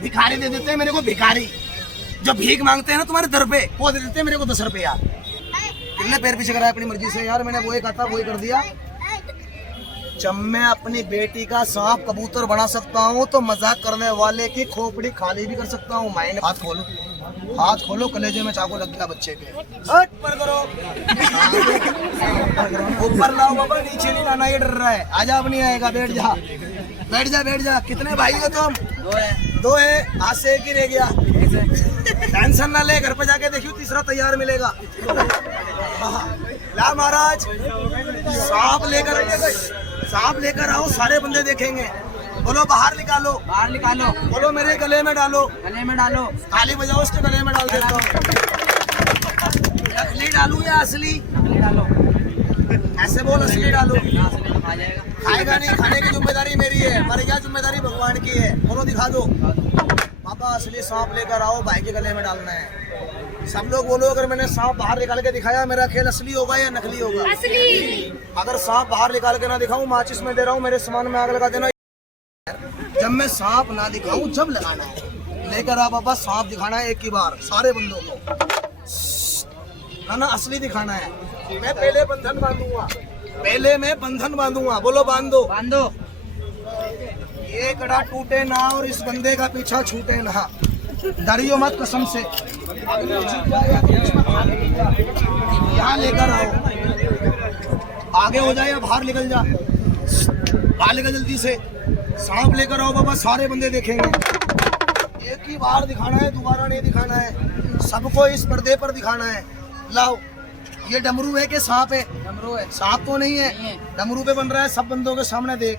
भिखारी दे देते हैं मेरे को, भिखारी जो भीख मांगते हैं ना तुम्हारे दर पे, वो दे देते हैं मेरे को 10 रुपया। कितने पैर पीछे कराया अपनी मर्जी से यार, मैंने वो कहा था वही कर दिया। जब मैं अपनी बेटी का सांप कबूतर बना सकता हूँ तो मजाक करने वाले की खोपड़ी खाली भी कर सकता हूँ। माइंड हाथ खोलो, हाथ खोलो, कलेजे में चाकू लग गया बच्चे के। हट पर करो, ऊपर लाओ बाबा, नीचे नहीं लाना, ये डर रहा है। आजा, अब नहीं आएगा, बैठ जा बैठ जा बैठ जा। कितने भाई हो तुम? दो है, आज से एक ही रह गया। टेंशन ना ले, घर पे जाके देखियो तीसरा तैयार मिलेगा। ला महाराज, सांप लेकर आओ, सारे बंदे देखेंगे। बोलो बाहर निकालो, बाहर निकालो। बोलो मेरे गले में डालो, गले में डालो। ताली बजाओ, उसके गले में डाल देता हूँ। नकली डालू या असली? नकली डालो। ऐसे बोल, असली डालो। खाएगा नहीं, खाने की जिम्मेदारी मेरी है, मर गया जिम्मेदारी भगवान की है। बोलो दिखा दो पापा, असली सांप लेकर आओ, भाई के गले में डालना है। सब लोग बोलो, अगर मैंने सांप बाहर निकाल के दिखाया, मेरा खेल असली होगा या नकली होगा? असली। अगर सांप बाहर निकाल के ना दिखाऊं, माचिस में दे रहा हूँ, मेरे सामान में आग लगा देना। जब मैं सांप ना दिखाऊं, जब लगाना है। लेकर आ पापा, सांप दिखाना है एक ही बार सारे बंदों को, ना असली दिखाना है। मैं पहले बंधन बांधूंगा, पहले मैं बंधन बांधूंगा। बोलो बांधो, बांधो। ये कड़ा टूटे ना और इस बंदे का पीछा छूटे ना। डरियो मत कसम से। यहाँ लेकर आओ, आगे हो जाए या बाहर निकल जा, बाहर निकल जल्दी से। सांप लेकर आओ बाबा, सारे बंदे देखेंगे। एक ही बार दिखाना है, दोबारा नहीं दिखाना है। सबको इस पर्दे पर दिखाना है। लाओ, ये डमरू है कि सांप है? डमरू है। सांप तो नहीं है, डमरू पे बन रहा है। सब बंदों के सामने देख,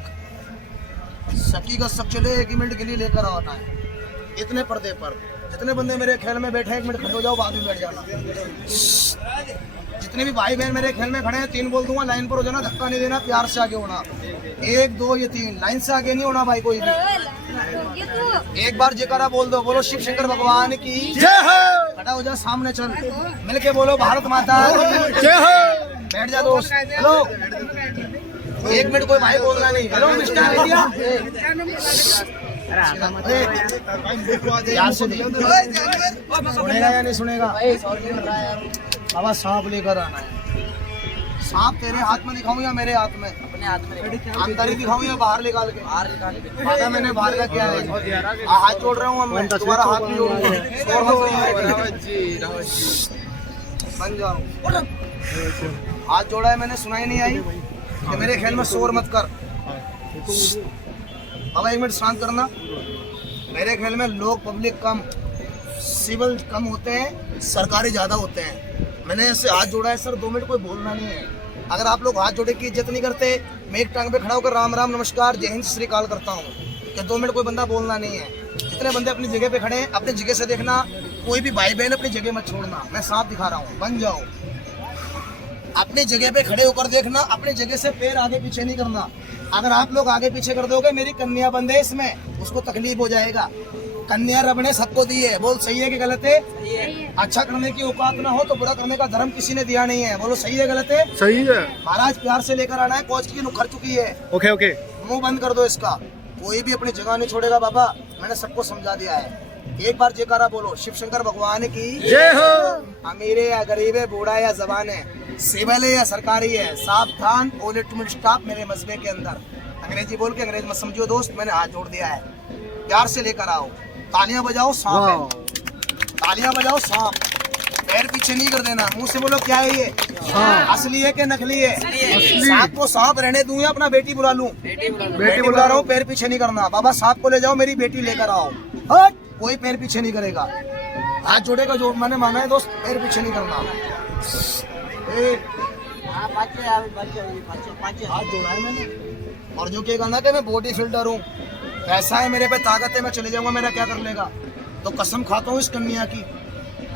सकी का सब चले, 1 मिनट के लिए लेकर आना है। इतने पर्दे पर जितने बंदे मेरे खेल में बैठे हैं, 1 मिनट खड़े हो जाओ, बाद में बैठ जाना। जितने भी भाई बहन मेरे खेल में खड़े हैं, 3 बोल दूंगा, लाइन पर हो जाना, धक्का नहीं देना, प्यार से आगे होना। 1 2 ये 3 लाइन से आगे नहीं होना भाई कोई भी। एक बार जयकारा बोल दो, बोलो शिव शंकर भगवान की जय हो। खड़ा हो जा, सामने चल, मिलके बोलो भारत माता की जय हो। बैठ जा दोस्त। हेलो, 1 मिनट कोई भाई बोलना नहीं। हेलो मिस्टर इंडिया, सुनेगा या नहीं सुनेगा? बाबा सांप लेकर आना है। सांप तेरे हाथ में दिखाऊं या मेरे हाथ में? अपने हाथ में। अंदर ही दिखाऊं या बाहर निकाल के? बाहर निकाल के। पता मैंने बाहर का क्या है? हाथ जोड़ रहा हूँ मैं, तुम्हारा हाथ भी जोड़ूंगा। बन जाओ। हाथ जोड़ा है मैंने, सुनाई नहीं आई कि मेरे ख्याल में शोर मत कर। बाबा 1 मिनट शांत करना। मेरे ख्याल में लोग पब्लिक कम, सिविल कम होते हैं, सरकारी ज़्यादा होते हैं। मैंने ऐसे हाथ जोड़ा है सर, 2 मिनट कोई बोलना नहीं है। अगर आप लोग हाथ जोड़े की इज्जत नहीं करते, मैं एक टांग पे खड़ा होकर राम राम नमस्कार जय हिंद श्री काल करता हूँ कि 2 मिनट कोई बंदा बोलना नहीं है। जितने बंदे अपनी जगह पे खड़े हैं, अपनी जगह से देखना, कोई भी भाई बहन अपनी जगह मत छोड़ना। मैं सांप दिखा रहा हूँ, बन जाओ। अपनी जगह पे खड़े होकर देखना, अपनी जगह से पैर आगे पीछे नहीं करना। अगर आप लोग आगे पीछे कर दोगे, मेरी कन्या बंद है इसमें, उसको तकलीफ हो जाएगा। कन्या रब ने सबको दी है, बोल सही है कि गलत है? अच्छा करने की औकात ना हो तो बुरा करने का धर्म किसी ने दिया नहीं है। बोलो सही है गलत है? सही है। महाराज प्यार से लेकर आना है, कोच की नुखर चुकी है। ओके ओके, मुंह बंद कर दो इसका। कोई भी अपनी जगह नहीं छोड़ेगा बाबा, मैंने सबको समझा दिया है। एक बार जयकारा बोलो, शिव शंकर भगवान की जय हो। अमीर है या गरीब है, बूढ़ा है या जवान है, सिविल है या सरकारी है, सावधान, पोलिटमेंट स्टाफ मेरे मजबे के अंदर। अंग्रेजी बोल के अंग्रेज मत समझियो दोस्त, मैंने हाथ जोड़ दिया है। प्यार से लेकर आओ, तालियां बजाओ, सांप है, तालियां बजाओ सांप। पैर पीछे नहीं कर देना, मुंह से बोलो क्या है ये, असली है कि नकली है? सांप को सांप रहने दूं या अपना बेटी बुला लूं? बेटी बुला रहा हूँ, पैर पीछे नहीं करना। बाबा सांप को ले जाओ, मेरी बेटी लेकर आओ। हट, कोई पैर पीछे नहीं करेगा। हाथ जोड़ेगा जो मैंने मांगा है दोस्त, पैर पीछे नहीं करना। हाथ जोड़ा है मैंने। और जो क्या कहना कि मैं बॉडी फिल्टर हूँ, पैसा है मेरे पे, ताकत है, मैं चले जाऊंगा, मेरा क्या कर लेगा? तो कसम खाता हूँ इस कन्या की,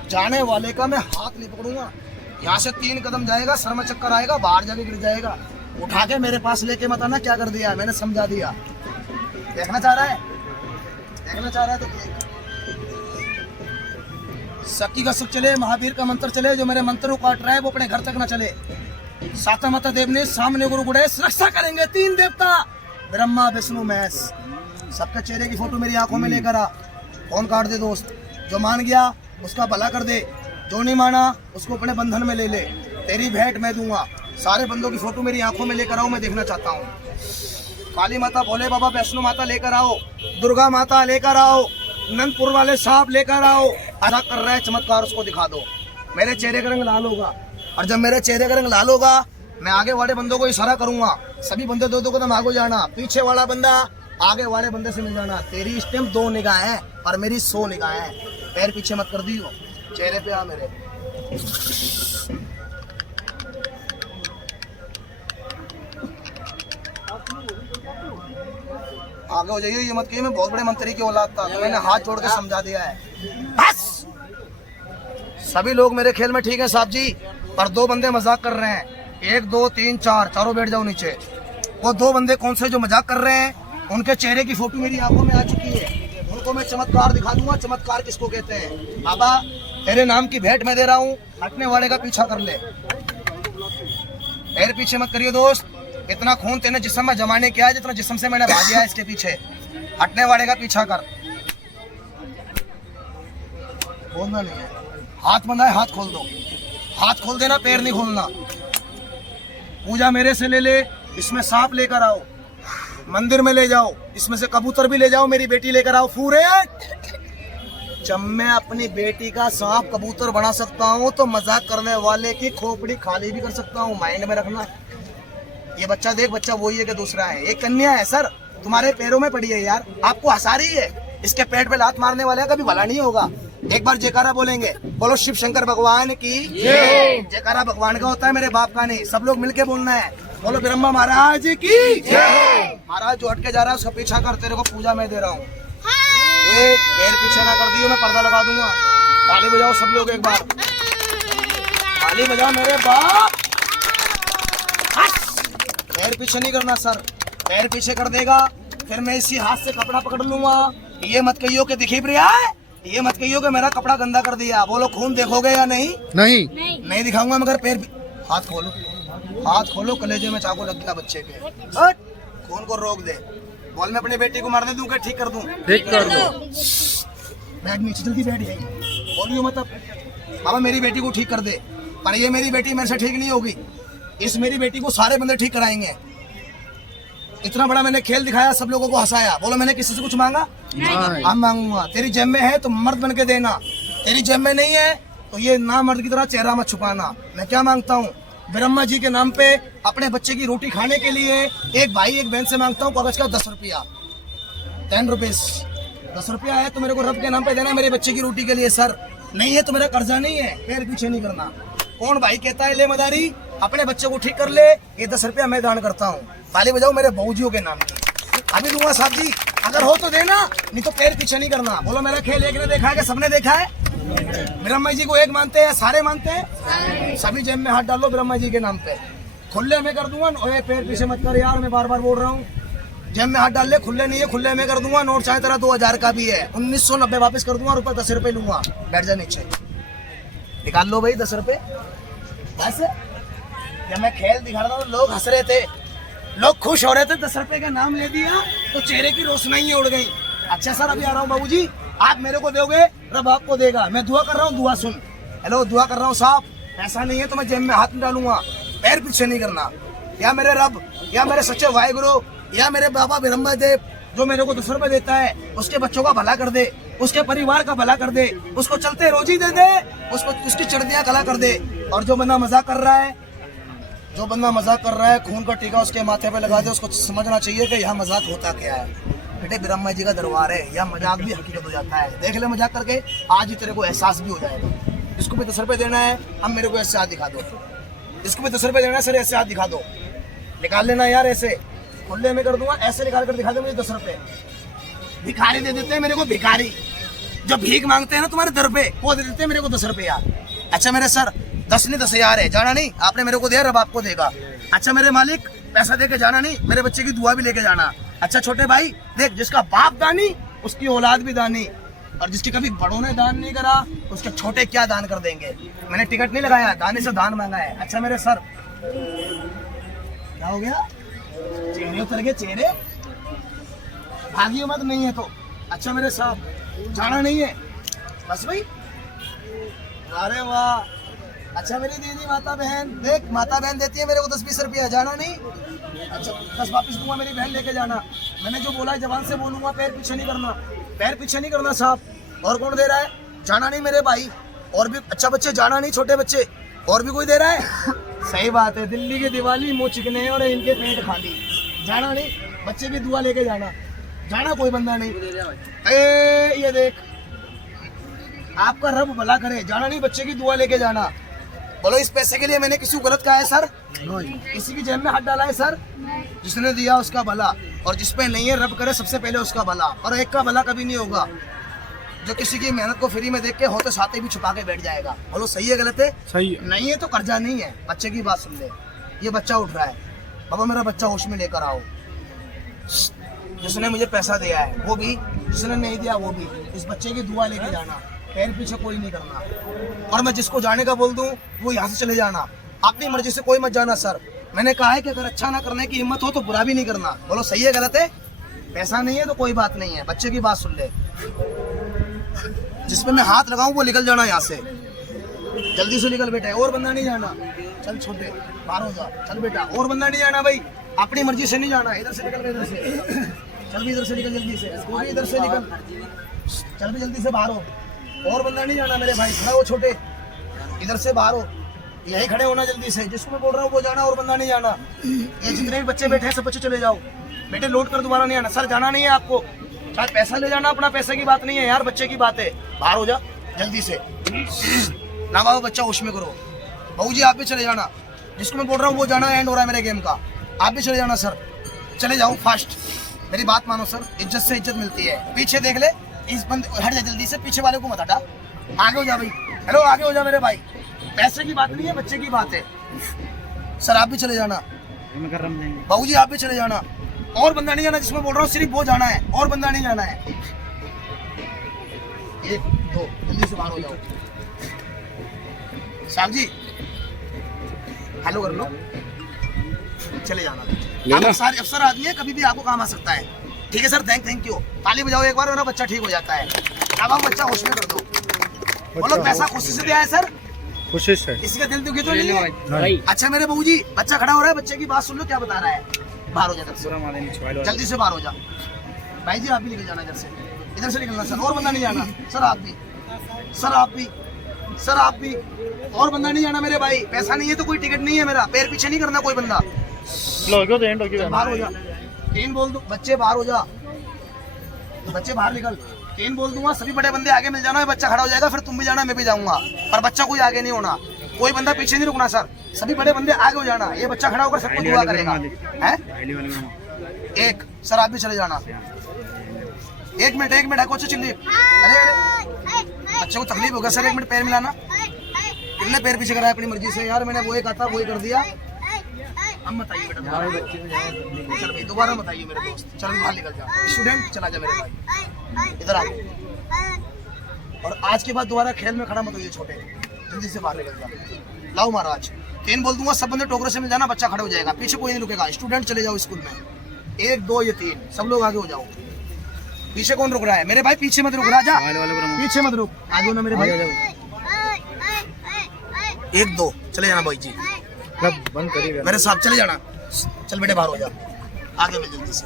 जाने वाले का मैं हाथ नहीं पकड़ूंगा। यहाँ से 3 कदम जाएगा, सर में चक्कर आएगा, बाहर जाके गिर जाएगा। उठा के मेरे पास लेके मत आना, क्या कर दिया मैंने समझा दिया। देखना चाह रहा है? देखना चाह रहा है तो देख। सकी का सुख चले, महावीर का मंत्र चले, जो मेरे मंत्र को काट रहा है वो अपने घर तक न चले। साता माता देव ने सामने गुरु गुणेश रक्षा करेंगे 3 देवता, ब्रह्मा विष्णु महेश। सबके चेहरे की फोटो मेरी आंखों में लेकर आ। फोन काट दे दोस्त। जो मान गया उसका भला कर दे, जो नहीं माना उसको अपने बंधन में ले ले। तेरी भेंट मैं दूंगा। सारे बंदों की फोटो मेरी आंखों में लेकर आओ, मैं देखना चाहता हूँ। काली माता, भोले बाबा, वैष्णो माता लेकर आओ, दुर्गा माता लेकर आओ, नंदपुर वाले साहब लेकर आओ। ऐसा कर रहा है चमत्कार, उसको दिखा दो। मेरे चेहरे का रंग लाल होगा, और जब मेरे चेहरे का रंग लाल होगा मैं आगे वाले बंदों को इशारा करूंगा। सभी बंदे दो दो कदम आगे जाना, पीछे वाला बंदा आगे वाले बंदे से मिल जाना। तेरी इस टाइम 2 निगाहें हैं और मेरी 100 निगाहें हैं। पैर पीछे मत कर दियो, चेहरे पे आ मेरे। आगे हो जाइए, ये मत कहिए मैं बहुत बड़े मंत्री की औलाद था, तो मैंने हाथ जोड़ के समझा दिया है। बस सभी लोग मेरे खेल में ठीक है साहब जी, पर 2 बंदे मजाक कर रहे हैं। 1 2 3 4, चारों बैठ जाओ नीचे। वो 2 बंदे कौन से जो मजाक कर रहे हैं? उनके चेहरे की फोटो मेरी आंखों में आ चुकी है। उनको मैं चमत्कार दिखा दूंगा। चमत्कार किसको कहते हैं? बाबा तेरे नाम की भेंट मैं दे रहा हूँ, हटने वाले का पीछा कर ले। पैर पीछे मत करियो दोस्त। इतना खून तेने जिस्म में जमाने किया है जितना जिस्म से मैंने भाग दिया है इसके पीछे। हटने वाले का पीछा कर। बोलना नहीं है। हाथ बंधा है, हाथ खोल दो। हाथ खोल देना, पैर नहीं खोलना। पूजा मेरे से ले ले, इसमें सांप लेकर आओ। मंदिर में ले जाओ, इसमें से कबूतर भी ले जाओ। मेरी बेटी लेकर आओ। फूरे जब मैं अपनी बेटी का सांप कबूतर बना सकता हूँ तो मजाक करने वाले की खोपड़ी खाली भी कर सकता हूँ। माइंड में रखना। ये बच्चा देख, बच्चा वही है कि दूसरा है? एक कन्या है सर, तुम्हारे पैरों में पड़ी है यार, आपको हंसा रही है। इसके पेट पे लात मारने वाले का कभी भला नहीं होगा। एक बार जयकारा बोलेंगे, बोलो शिव शंकर भगवान की जय। जयकारा भगवान का होता है, मेरे बाप का नहीं। सब लोग मिलके बोलना है। बोलो ब्रह्मा महाराज की जय। महाराज जो हटके जा रहा है उसका पीछा कर, तेरे को पूजा मैं दे रहा हूँ। पैर पीछे ना कर दियो, मैं पर्दा लगा दूंगा। ताली बजाओ सब लोग, एक बार ताली बजाओ मेरे बाप। पैर पीछे नहीं करना सर, पैर पीछे कर देगा फिर मैं इसी हाथ से कपड़ा पकड़ लूंगा। ये मत कहियो कि दिखी प्रिया, ये मत कहियो कि मेरा कपड़ा गंदा कर दिया। बोलो खून देखोगे या नहीं? नहीं दिखाऊंगा, मगर पैर हाथ खोलो, हाथ खोलो। कलेजे में चाकू लग गया बच्चे के, खून को रोक दे। बोल मैं अपनी बेटी को मारने दूं कि ठीक कर दूं? ठीक कर दो। बैठ नीचे, जल्दी बैठ जाइए। बोलियो मतलब बाबा मेरी बेटी को ठीक कर दे, पर ये मेरी बेटी मेरे से ठीक नहीं होगी। इस मेरी बेटी को सारे बंदे ठीक कराएंगे। इतना बड़ा मैंने खेल दिखाया, सब लोगों को हंसाया। बोलो मैंने किसी से कुछ मांगा? नहीं। अब मांगूंगा। तेरी जेब में है तो मर्द बन के देना, तेरी जेब में नहीं है तो ये ना मर्द की तरह चेहरा मत छुपाना। मैं क्या मांगता हूँ? ब्रह्मा जी के नाम पे अपने बच्चे की रोटी खाने के लिए एक भाई एक बहन से मांगता हूँ कागज का 10 रुपया, 10 रुपीज। 10 रुपया है तो मेरे को रब के नाम पे देना मेरे बच्चे की रोटी के लिए सर। नहीं है तो मेरा कर्जा नहीं है। पैर पीछे नहीं करना। कौन भाई कहता है ले मदारी अपने बच्चे को ठीक कर ले, ये 10 रुपया मैं दान करता हूँ। ताली बजाओ मेरे बहूजियों के नाम पे। अभी दूंगा साहब जी, अगर हो तो देना, नहीं तो पैर पीछे नहीं करना। बोलो मेरा खेल एक ने देखा है कि सबने देखा है? ब्रह्मा जी को एक मानते हैं, सारे मानते हैं? सभी जेब में हाथ डालो ब्रह्मा जी के नाम पे। खुले में कर दूंगा। ओए पैर पीछे मत कर यार, मैं बार बार बोल रहा हूँ। जेब में हाथ डाल ले, खुले नहीं है, खुले में कर दूंगा। नोट चाहे तेरा 2000 का भी है, 1990 वापस कर दूंगा। रुपये 10 रुपये लूंगा। बैठ जा नीचे, निकाल लो भाई 10 रुपये। ऐसे जब मैं खेल दिखा रहा था लोग हंस रहे थे, लोग खुश हो रहे थे। 10 रुपये का नाम ले दिया तो चेहरे की रोशनाई उड़ गई। अच्छा सर अभी आ रहा हूँ बाबूजी, आप मेरे को दोगे, रब आपको देगा। मैं दुआ कर रहा हूँ, दुआ सुन। हेलो दुआ कर रहा हूँ साहब, ऐसा नहीं है तो मैं जेब में हाथ में डालूंगा। पैर पीछे नहीं करना। या मेरे रब, या मेरे सच्चे वाहिगुरु, या मेरे बाबा ब्रह्मा देव जो मेरे को 10 रुपये देता है, उसके बच्चों का भला कर दे, उसके परिवार का भला कर दे, उसको चलते रोजी दे दे, उसको उसकी चढ़दियाँ कला कर दे। और जो बंदा मजाक कर रहा है, जो बंदा मजाक कर रहा है, खून का टीका उसके माथे पे लगा दे। उसको समझना चाहिए कि यहाँ मजाक होता क्या है। बेटे ब्रह्मा जी का दरबार है, यह मजाक भी हकीकत हो जाता है। देख ले मजाक करके, आज ही तेरे को एहसास भी हो जाएगा। इसको भी 10 रुपये देना है, अब मेरे को ऐसे हाथ दिखा दो। इसको भी 10 रुपये देना है सर, ऐसे हाथ दिखा दो। निकाल लेना यार, ऐसे खुले में कर दूंगा। ऐसे निकाल कर दिखा दो मुझे 10 रुपये। भिखारी दे देते हैं मेरे को, भिखारी जो भीख मांगते हैं ना तुम्हारे दर पे, वो दे देते हैं मेरे को 10 रुपये यार। अच्छा मेरे सर 10 नहीं 10,000 है, जाना नहीं, आपने मेरे को दिया, रब आपको देगा। अच्छा मेरे मालिक पैसा दे के जाना नहीं, मेरे बच्चे की दुआ भी लेके जाना। अच्छा छोटे भाई देख, जिसका बाप दानी उसकी औलाद भी दानी, और जिसके कभी बड़ों ने दान नहीं करा उसके छोटे क्या दान कर देंगे। मैंने टिकट नहीं लगाया, दाने से दान मांगा है। अच्छा मेरे सर क्या हो गया? चेहरे उतर गए, चेहरे भागियो मत। नहीं है तो अच्छा मेरे साहब, जाना नहीं है बस भाई। अरे वाह, अच्छा मेरी दीदी माता बहन, देख माता बहन देती है मेरे को 10-20 रुपया, जाना नहीं? अच्छा 10 वापस दूंगा, मेरी बहन लेके जाना। मैंने जो बोला है जबान से बोलूंगा, पैर पीछे नहीं करना, पैर पीछे नहीं करना साहब। और कौन दे रहा है? जाना नहीं मेरे भाई। और भी अच्छा बच्चे, जाना नहीं छोटे बच्चे। और भी कोई दे रहा है? सही बात है, दिल्ली की दिवाली मुँह चिकने और इनके पेट खाली। जाना नहीं, बच्चे भी दुआ लेके जाना। जाना कोई बंदा नहीं। ये देख, आपका रब भला करे, जाना नहीं, बच्चे की दुआ लेके जाना। बोलो इस पैसे के लिए मैंने किसी को गलत कहा है सर? किसी की जेब में हाथ डाला है सर? जिसने दिया उसका भला, और जिसपे नहीं है रब करे सबसे पहले उसका भला। और एक का भला कभी नहीं होगा जो किसी की मेहनत को फ्री में देख के होते साथे भी छुपा के बैठ जाएगा। बोलो सही है गलत है? सही है। नहीं है तो कर्जा नहीं है। बच्चे की बात सुन ले, ये बच्चा उठ रहा है, बाबा मेरा बच्चा होश में लेकर आओ। जिसने मुझे पैसा दिया है वो भी, जिसने नहीं दिया वो भी। इस बच्चे की दुआ लेके जाना, पैर पीछे कोई नहीं करना। और मैं जिसको जाने का बोल दूं वो यहाँ से चले जाना, अपनी मर्जी से कोई मत जाना सर। मैंने कहा है कि अगर अच्छा ना करने की हिम्मत हो तो बुरा भी नहीं करना। बोलो सही है गलत है? पैसा नहीं है तो कोई बात नहीं है, बच्चे की बात सुन ले। जिसपे मैं हाथ लगाऊं वो निकल जाना यहाँ से, जल्दी से निकल बेटा। और बंदा नहीं जाना, चल छोटे बाहर हो जा, चल बेटा। और बंदा नहीं जाना भाई, अपनी मर्जी से नहीं जाना। इधर से निकल, इधर से चल भी, इधर से निकल जल्दी से, तू भी इधर से निकल, चल भी जल्दी से बाहर हो। और बंदा नहीं जाना मेरे भाई, खड़ा हो छोटे, इधर से बाहर हो, यही खड़े होना जल्दी से। जिसको मैं बोल रहा हूँ वो जाना, और बंदा नहीं जाना। ये जितने भी बच्चे बैठे हैं सब बच्चे चले जाओ बेटे, लौट कर दोबारा नहीं आना। सर जाना नहीं है आपको, चाहे पैसा ले जाना, अपना पैसे की बात नहीं है यार, बच्चे की बात है। बाहर हो जा जल्दी से ना बाबा, बच्चा होश में करो। बहू जी आप भी चले जाना, जिसको मैं बोल रहा हूँ वो जाना। एंड हो रहा है मेरे गेम का, आप भी चले जाना सर, चले जाओ फास्ट। मेरी बात मानो सर, इज्जत से इज्जत मिलती है। पीछे देख ले, इस बंदे हट जा जल्दी से, पीछे वाले को मत हटा, आगे हो जा भाई। हेलो आगे हो जा मेरे भाई, पैसे की बात नहीं है, बच्चे की बात है। सर आप भी चले जाना, बहू जी आप भी चले जाना। और बंदा नहीं जाना, जिसमें बोल रहा हूँ सिर्फ वो जाना है, और बंदा नहीं जाना है। 1 2 जल्दी से बाहर हो जाओ। साहब जी हेलो कर लो, चले जाना। आप सारे अफसर आदमी है, कभी भी आपको काम आ सकता है। ठीक है सर, थैंक यू। ताली बजाओ एक बार, वरना बच्चा ठीक हो जाता है। अब हम बच्चा होश में कर दो। बोलो पैसा खुशी से दिया है सर? खुशी से। किसी का दिल दुखी तो नहीं है? अच्छा मेरे बहू जी, बच्चा खड़ा हो रहा है, बच्चे की बात सुन लो क्या बता रहा है। बाहर हो जा, जल्दी से बाहर हो जा। भाई जी आप भी निकल जाना इधर से, इधर से निकलना सर। और बंदा नहीं जाना सर, आप भी, सर आप भी, सर आप भी। और बंदा नहीं जाना मेरे भाई, पैसा नहीं है तो कोई टिकट नहीं है मेरा, पैर पीछे नहीं करना कोई बंदा। बाहर हो जा, 3 बोल दो, बच्चे बाहर हो जा, बच्चे बाहर निकल। 3 बोल दूंगा, सभी बड़े बंदे आगे मिल जाना, बच्चा खड़ा हो जाएगा, फिर तुम भी जाना मैं भी जाऊंगा, पर बच्चा कोई आगे नहीं होना, कोई बंदा पीछे नहीं रुकना सर। सभी बड़े बंदे आगे हो जाना, ये बच्चा खड़ा होकर सबको दुआ करेगा। है 1 सर आप भी चले जाना। 1 मिनट है कोच चिल्ली। अरे बच्चे को तकलीफ होगा सर, 1 मिनट पैर मिलाना। कितने पैर पीछे कराया अपनी मर्जी से यार, मैंने वो एक आता वही कर दिया। अब बताइए बेटा, चल भाई दोबारा बताइए मेरे दोस्त, चल बाहर निकल जा। स्टूडेंट चला जा मेरे भाई, इधर आ। और आज के बाद दोबारा खेल में खड़ा मत होइए छोटे, जल्दी से बाहर निकल जा। लाओ महाराज, 3 बोल दूंगा, सब बंदे टोकरे से मिल जाना, बच्चा खड़ा हो जाएगा, पीछे कोई नहीं रुकेगा। स्टूडेंट चले जाओ स्कूल में, 1 2 ये 3 सब लोग आगे हो जाओ। पीछे कौन रुक रहा है मेरे भाई? पीछे मत रुक, राजा पीछे मत रुक, आगे हो ना मेरे भाई। 1 2 चले जाना भाई जी, बंद करिएगा मेरे साहब, चले जाना। चल बेटे बाहर हो जा, आगे में जल्दी से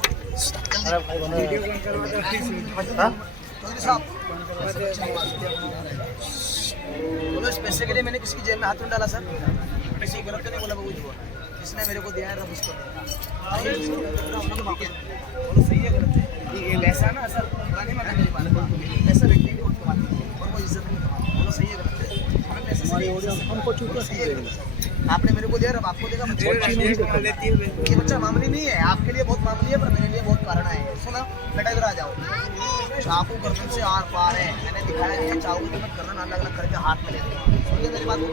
बोलो इस पैसे के लिए मैंने किसी की जेब में हाथ नहीं डाला सर, किसी गलत तो नहीं बोला बबू जी को, जिसने मेरे को दिया है रब उसको देगा। बोलो सही है गलत है? पैसा ना सर पैसा व्यक्ति भी बहुत कमाती है और कोई इज्जत नहीं कमाती। बोलो सही है गलत है? हमें पैसे हमको सही है, आपने मेरे को दिया, अब आपको देगा। ये बच्चा मामूली नहीं है, आपके लिए बहुत मामूली है, पर मेरे लिए बहुत कारण है। सुना बेटा, इधर आ जाओ। चाकू गर्दन से आर पार है, मैंने दिखाया है, चाकू की मत गर्दन अलग अलग करके हाथ में ले लेंगे। मेरी बात को